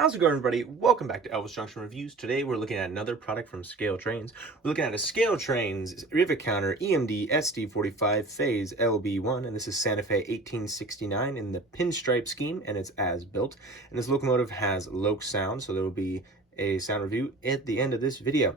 How's it going, everybody? Welcome back to Elvis Junction Reviews. Today we're looking at another product from ScaleTrains. We're looking at a ScaleTrains rivet counter EMD SD45 phase LB1, and this is Santa Fe 1869 in the pinstripe scheme, and it's as built. And this locomotive has Loc sound, so there will be a sound review at the end of this video.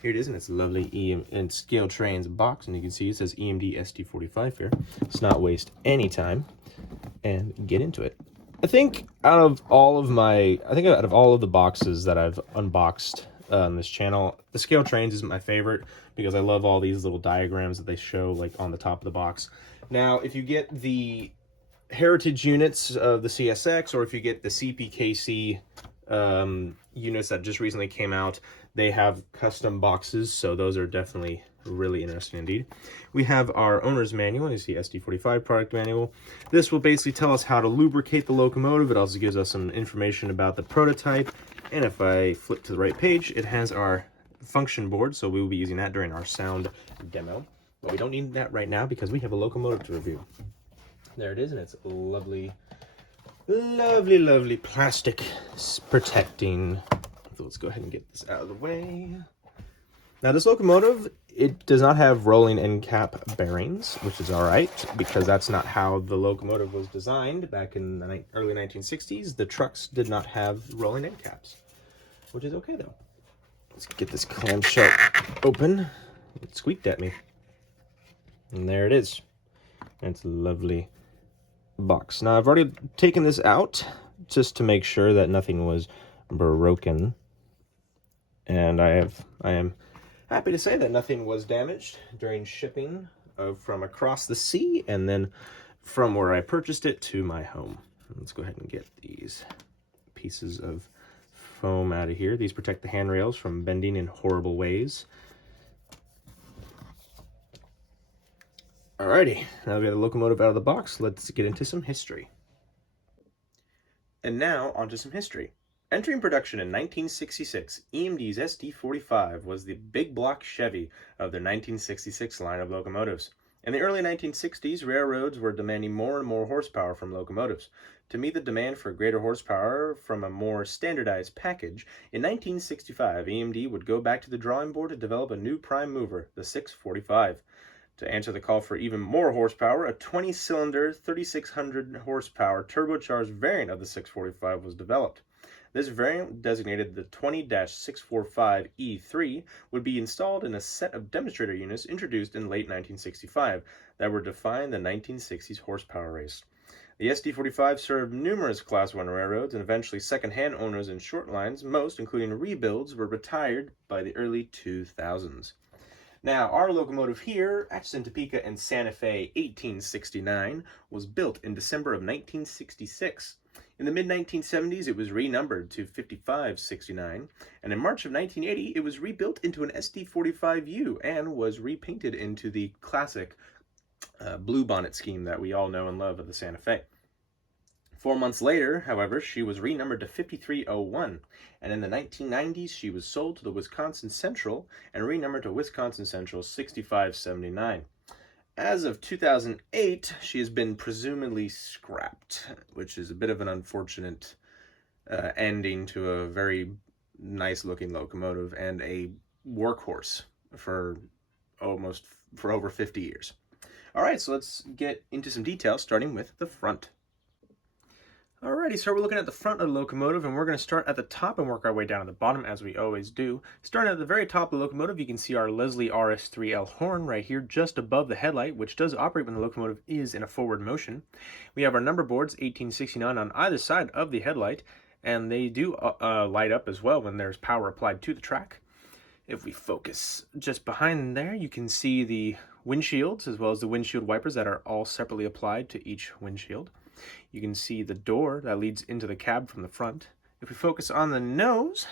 Here it is, and it's a lovely ScaleTrains box, and you can see it says EMD SD45 here. Let's not waste any time and get into it. I think out of all of the boxes that I've unboxed on this channel, the ScaleTrains is my favorite because I love all these little diagrams that they show like on the top of the box. Now, if you get the heritage units of the CSX, or if you get the CPKC units that just recently came out, they have custom boxes, so those are definitely really interesting indeed. We have our owner's manual. You see SD45 product manual. This will basically tell us how to lubricate the locomotive. It also gives us some information about the prototype. And if I flip to the right page, it has our function board, so we will be using that during our sound demo. But we don't need that right now because we have a locomotive to review. There it is, and it's lovely, lovely, lovely plastic protecting. So let's go ahead and get this out of the way. Now, this locomotive, it does not have rolling end cap bearings, which is all right, because that's not how the locomotive was designed back in the early 1960s. The trucks did not have rolling end caps, which is okay, though. Let's get this clamshell open. It squeaked at me. And there it is. And it's a lovely box. Now, I've already taken this out just to make sure that nothing was broken. And I am happy to say that nothing was damaged during shipping from across the sea and then from where I purchased it to my home. Let's go ahead and get these pieces of foam out of here. These protect the handrails from bending in horrible ways. Alrighty, now we got the locomotive out of the box. Let's get into some history. And now onto some history. Entering production in 1966, EMD's SD45 was the big block Chevy of the 1966 line of locomotives. In the early 1960s, railroads were demanding more and more horsepower from locomotives. To meet the demand for greater horsepower from a more standardized package, in 1965, EMD would go back to the drawing board to develop a new prime mover, the 645. To answer the call for even more horsepower, a 20-cylinder, 3,600 horsepower turbocharged variant of the 645 was developed. This variant, designated the 20-645E3, would be installed in a set of demonstrator units introduced in late 1965 that were defined the 1960s horsepower race. The SD45 served numerous Class 1 railroads, and eventually second-hand owners and short lines, most, including rebuilds, were retired by the early 2000s. Now, our locomotive here, Atchison, Topeka, and Santa Fe 1869, was built in December of 1966. In the mid-1970s, it was renumbered to 5569, and in March of 1980, it was rebuilt into an SD45U and was repainted into the classic blue bonnet scheme that we all know and love of the Santa Fe. 4 months later, however, she was renumbered to 5301, and in the 1990s, she was sold to the Wisconsin Central and renumbered to Wisconsin Central 6579. As of 2008, she has been presumably scrapped, which is a bit of an unfortunate ending to a very nice-looking locomotive and a workhorse for over 50 years. All right, so let's get into some details, starting with the front. Alrighty, so we're looking at the front of the locomotive, and we're going to start at the top and work our way down to the bottom, as we always do. Starting at the very top of the locomotive, you can see our Leslie RS3L horn right here, just above the headlight, which does operate when the locomotive is in a forward motion. We have our number boards, 1869, on either side of the headlight, and they do light up as well when there's power applied to the track. If we focus just behind there, you can see the windshields, as well as the windshield wipers that are all separately applied to each windshield. You can see the door that leads into the cab from the front. If we focus on the nose,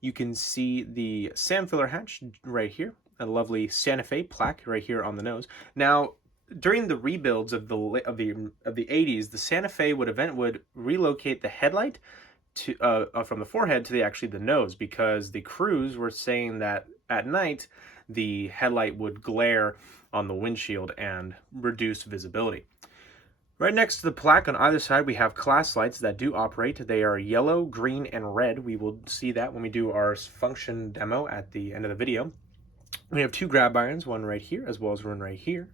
you can see the sand filler hatch right here, a lovely Santa Fe plaque right here on the nose. Now, during the rebuilds of the 80s, the Santa Fe would relocate the headlight to from the forehead to the nose, because the crews were saying that at night the headlight would glare on the windshield and reduce visibility. Right next to the plaque on either side, we have class lights that do operate. They are yellow, green, and red. We will see that when we do our function demo at the end of the video. We have 2 grab irons, one right here as well as one right here.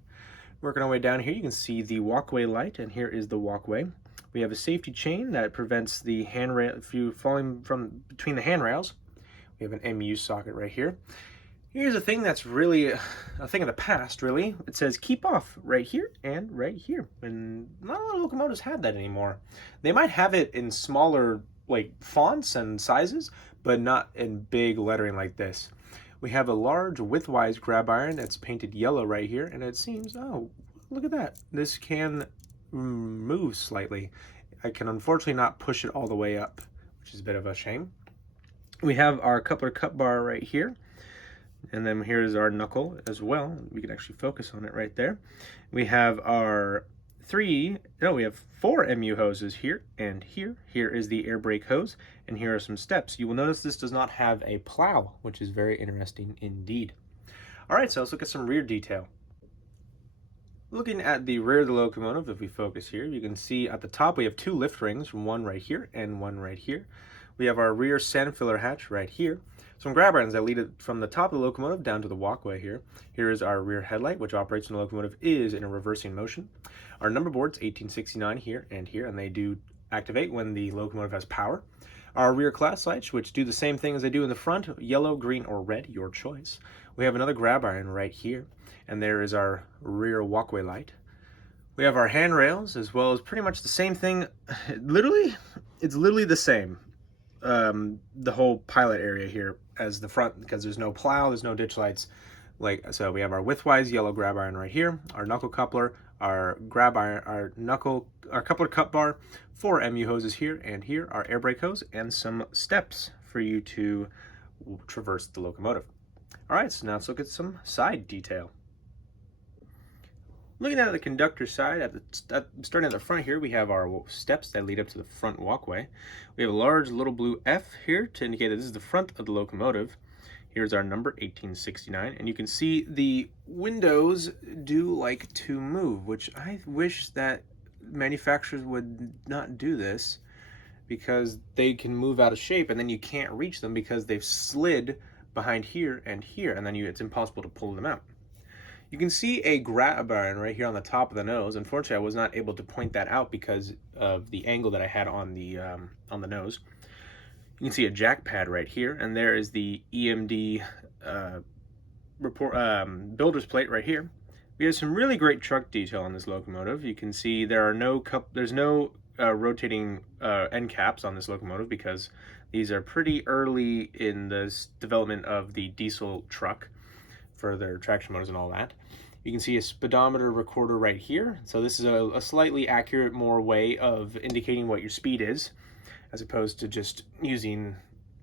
Working our way down here, you can see the walkway light, and here is the walkway. We have a safety chain that prevents the handrail, if you falling from between the handrails. We have an MU socket right here. Here's a thing that's really a thing of the past, really. It says keep off right here and right here. And not a lot of locomotives have that anymore. They might have it in smaller like fonts and sizes, but not in big lettering like this. We have a large widthwise grab iron that's painted yellow right here, and it seems, oh, look at that. This can move slightly. I can unfortunately not push it all the way up, which is a bit of a shame. We have our coupler cut bar right here. And then here's our knuckle as well. We can actually focus on it right there. We have our we have 4 MU hoses here and here. Here is the air brake hose, and here are some steps. You will notice this does not have a plow, which is very interesting indeed. All right, so let's look at some rear detail. Looking at the rear of the locomotive, if we focus here, you can see at the top we have 2 lift rings, one right here and one right here. We have our rear sand filler hatch right here. Some grab irons that lead it from the top of the locomotive down to the walkway here. Here is our rear headlight, which operates when the locomotive is in a reversing motion. Our number board's 1869 here, and they do activate when the locomotive has power. Our rear class lights, which do the same thing as they do in the front, yellow, green, or red, your choice. We have another grab iron right here, and there is our rear walkway light. We have our handrails, as well as pretty much the same thing. It's literally the same. The whole pilot area here as the front, because there's no plow, there's no ditch lights. So we have our widthwise yellow grab iron right here, our knuckle coupler, our grab iron, our coupler cut bar, 4 MU hoses here and here, our air brake hose, and some steps for you to traverse the locomotive. All right, so now let's look at some side detail. Looking at the conductor side, starting at the front here, we have our steps that lead up to the front walkway. We have a large little blue F here to indicate that this is the front of the locomotive. Here's our number, 1869, and you can see the windows do like to move, which I wish that manufacturers would not do this, because they can move out of shape and then you can't reach them because they've slid behind here, and then it's impossible to pull them out. You can see a grab iron right here on the top of the nose. Unfortunately, I was not able to point that out because of the angle that I had on the nose. You can see a jack pad right here, and there is the EMD builder's plate right here. We have some really great truck detail on this locomotive. You can see there's no rotating end caps on this locomotive because these are pretty early in the development of the diesel truck for their traction motors and all that. You can see a speedometer recorder right here. So this is a slightly accurate more way of indicating what your speed is, as opposed to just using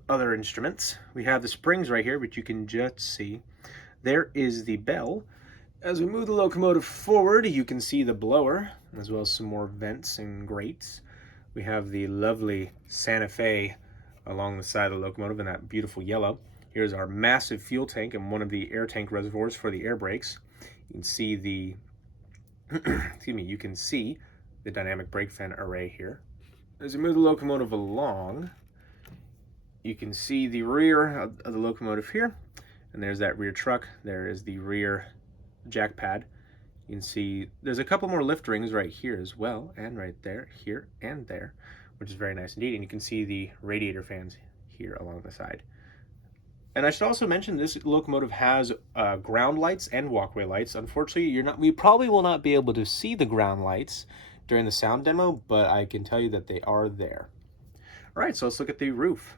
other instruments. We have the springs right here, which you can just see. There is the bell. As we move the locomotive forward, you can see the blower, as well as some more vents and grates. We have the lovely Santa Fe along the side of the locomotive in that beautiful yellow. Here's our massive fuel tank and one of the air tank reservoirs for the air brakes. You can see the you can see the dynamic brake fan array here. As we move the locomotive along, you can see the rear of the locomotive here, and there's that rear truck. There is the rear jack pad. You can see there's a couple more lift rings right here as well, and right there, here and there, which is very nice indeed. And you can see the radiator fans here along the side. And I should also mention this locomotive has ground lights and walkway lights. Unfortunately, we probably will not be able to see the ground lights during the sound demo, but I can tell you that they are there. All right, so let's look at the roof.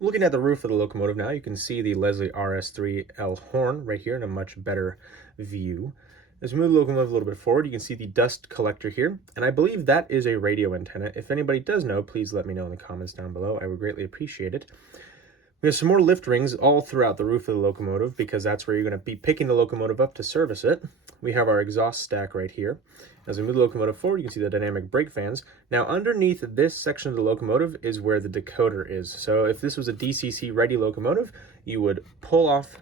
Looking at the roof of the locomotive now, you can see the Leslie RS3L horn right here in a much better view. As we move the locomotive a little bit forward, you can see the dust collector here, and I believe that is a radio antenna. If anybody does know, please let me know in the comments down below. I would greatly appreciate it. We have some more lift rings all throughout the roof of the locomotive because that's where you're going to be picking the locomotive up to service it. We have our exhaust stack right here. As we move the locomotive forward, you can see the dynamic brake fans. Now underneath this section of the locomotive is where the decoder is. So if this was a DCC ready locomotive, you would pull off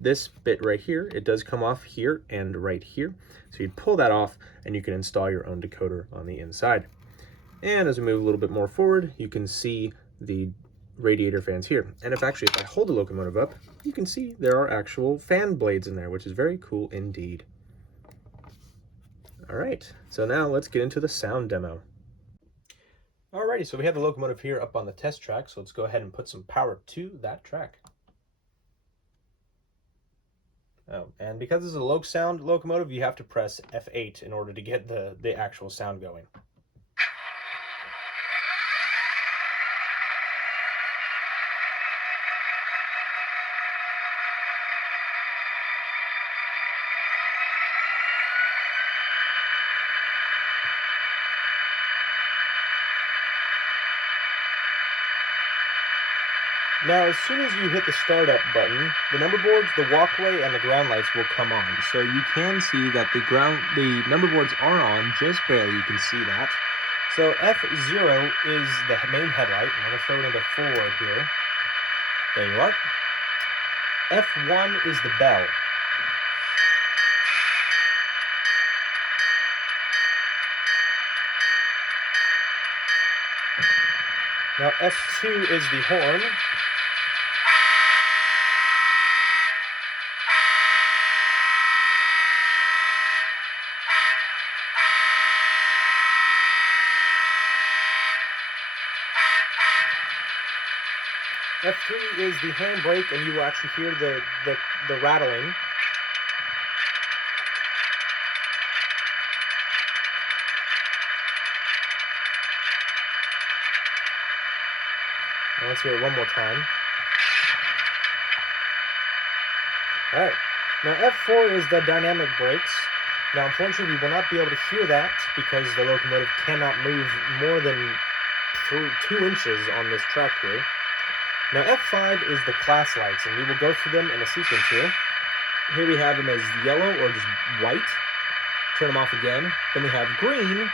this bit right here. It does come off here and right here. So you'd pull that off and you can install your own decoder on the inside. And as we move a little bit more forward, you can see the radiator fans here. And if I hold the locomotive up, you can see there are actual fan blades in there, which is very cool indeed. All right, so now let's get into the sound demo. Alrighty, so we have the locomotive here up on the test track, so let's go ahead and put some power to that track. Oh, and because this is a low sound locomotive, you have to press F8 in order to get the actual sound going. Now, as soon as you hit the startup button, the number boards, the walkway, and the ground lights will come on. So you can see that the number boards are on, just barely, you can see that. So F0 is the main headlight, and I'm going to throw it into forward here. There you are. F1 is the bell. Now F2 is the horn. F3 is the handbrake, and you will actually hear the rattling. Now let's hear it one more time. Alright, now F4 is the dynamic brakes. Now unfortunately we will not be able to hear that because the locomotive cannot move more than 2 inches on this track here. Now F5 is the class lights, and we will go through them in a sequence here. Here we have them as yellow or just white. Turn them off again. Then we have green,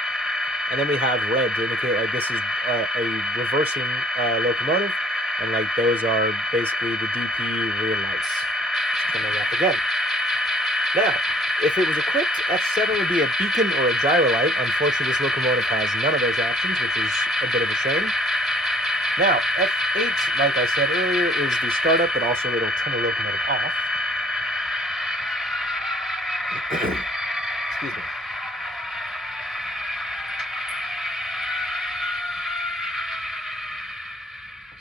and then we have red to indicate like this is a reversing locomotive, and like those are basically the DPU rear lights. Turn those off again. Now, if it was equipped, F7 would be a beacon or a gyro light. Unfortunately, this locomotive has none of those options, which is a bit of a shame. Now, F8, like I said earlier, is the startup, but also it'll turn the locomotive off. Excuse me.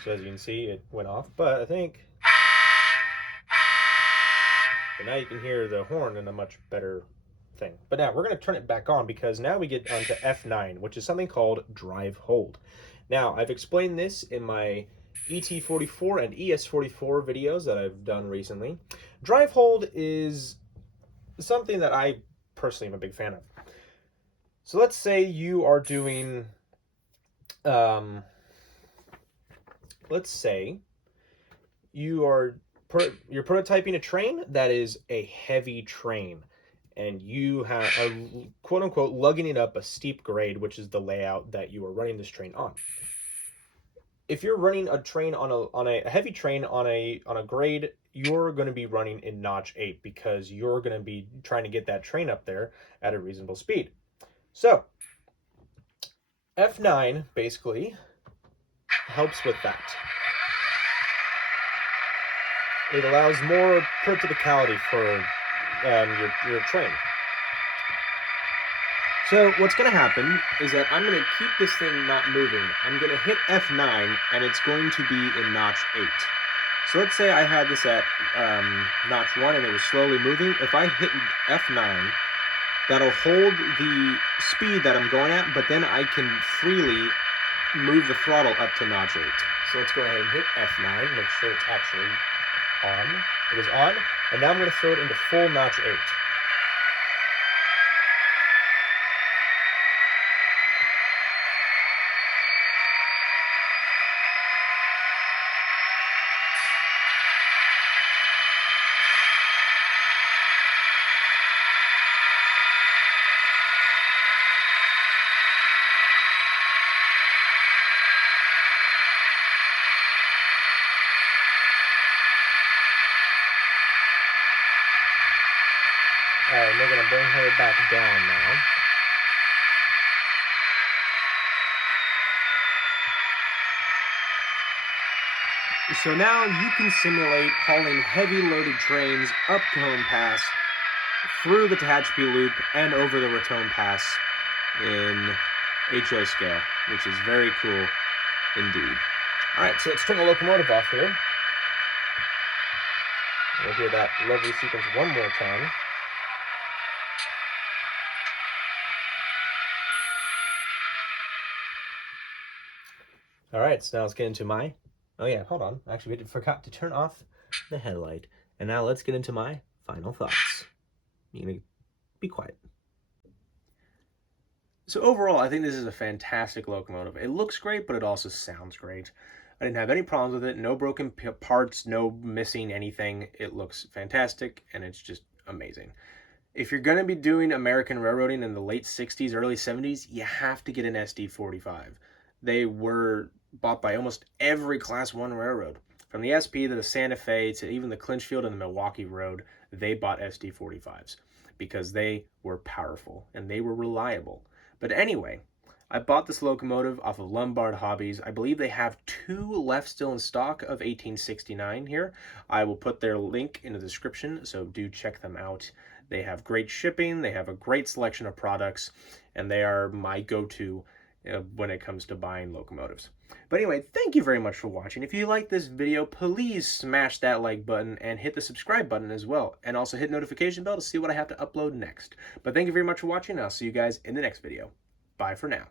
So as you can see, it went off, but I think... But now you can hear the horn in a much better thing. But now we're going to turn it back on because now we get onto F9, which is something called drive hold. Now, I've explained this in my ET44 and ES44 videos that I've done recently. Drive hold is something that I personally am a big fan of. So let's say you are doing, let's say you're prototyping a train that is a heavy train, and you are quote-unquote lugging it up a steep grade, which is the layout that you are running this train on. If you're running a train on a heavy train on a grade, you're going to be running in notch 8 because you're going to be trying to get that train up there at a reasonable speed. So F9 basically helps with that. It allows more practicality for your train. So what's going to happen is that I'm going to keep this thing not moving. I'm going to hit F9, and it's going to be in notch 8. So let's say I had this at notch 1 and it was slowly moving. If I hit F9, that'll hold the speed that I'm going at, but then I can freely move the throttle up to notch 8. So let's go ahead and hit F9, make sure it's actually on. It is on, and now I'm going to throw it into full notch 8. and they're going to bring her back down now. So now you can simulate hauling heavy loaded trains up Cone Pass, through the Tehachapi Loop, and over the Raton Pass in HO scale, which is very cool indeed. Alright, so let's turn the locomotive off here. We'll hear that lovely sequence one more time. Alright, so now let's get into my... Oh yeah, hold on. Actually, we forgot to turn off the headlight. And now let's get into my final thoughts. You're gonna be quiet. So overall, I think this is a fantastic locomotive. It looks great, but it also sounds great. I didn't have any problems with it. No broken parts, no missing anything. It looks fantastic, and it's just amazing. If you're going to be doing American railroading in the late 60s, early 70s, you have to get an SD45. They were bought by almost every Class 1 railroad. From the SP to the Santa Fe to even the Clinchfield and the Milwaukee Road, they bought SD45s because they were powerful and they were reliable. But anyway, I bought this locomotive off of Lombard Hobbies. I believe they have 2 left still in stock of 1869 here. I will put their link in the description, so do check them out. They have great shipping, they have a great selection of products, and they are my go-to when it comes to buying locomotives. But anyway, thank you very much for watching. If you like this video, please smash that like button and hit the subscribe button as well. And also hit notification bell to see what I have to upload next. But thank you very much for watching, and I'll see you guys in the next video. Bye for now.